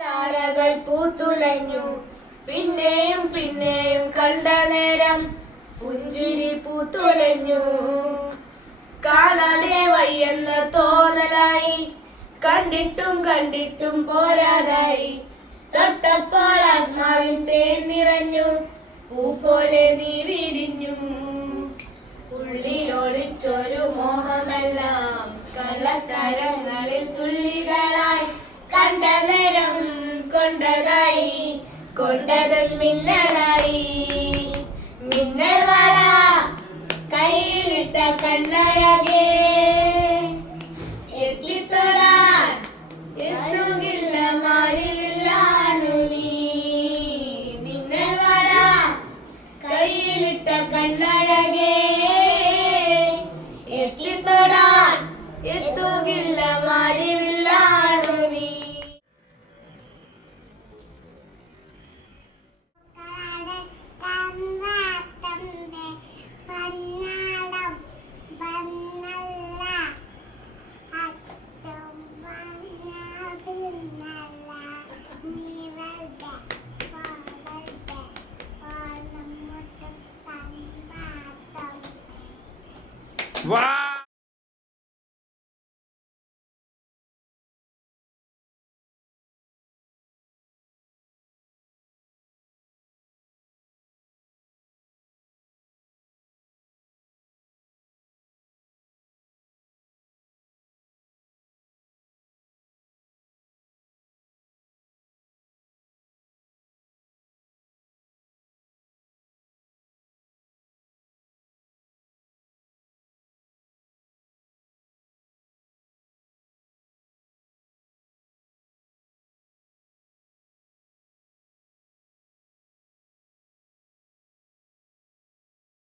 താരകൾ പൂത്തുലഞ്ഞു. പിന്നെയും പിന്നെയും കണ്ട നേരം പുഞ്ചിരി പൂത്തുലഞ്ഞു. കാണാതെ വയ്യെന്ന തോന്നലായി. കണ്ടിട്ടും കണ്ടിട്ടും പോരാതായി. തൊട്ടപ്പോൾ ആത്മാവിൽ തേൻ നിറഞ്ഞു. പൂ പോലെ നീ വിരിഞ്ഞു. ഉള്ളിലൊളിച്ചൊരു മോഹമെല്ലാം കള്ളത്തരങ്ങളിൽ തുള്ളികളായി. കണ്ട നേരം കൊണ്ടതായി കൊണ്ടതും മിന്നലായി ว้าว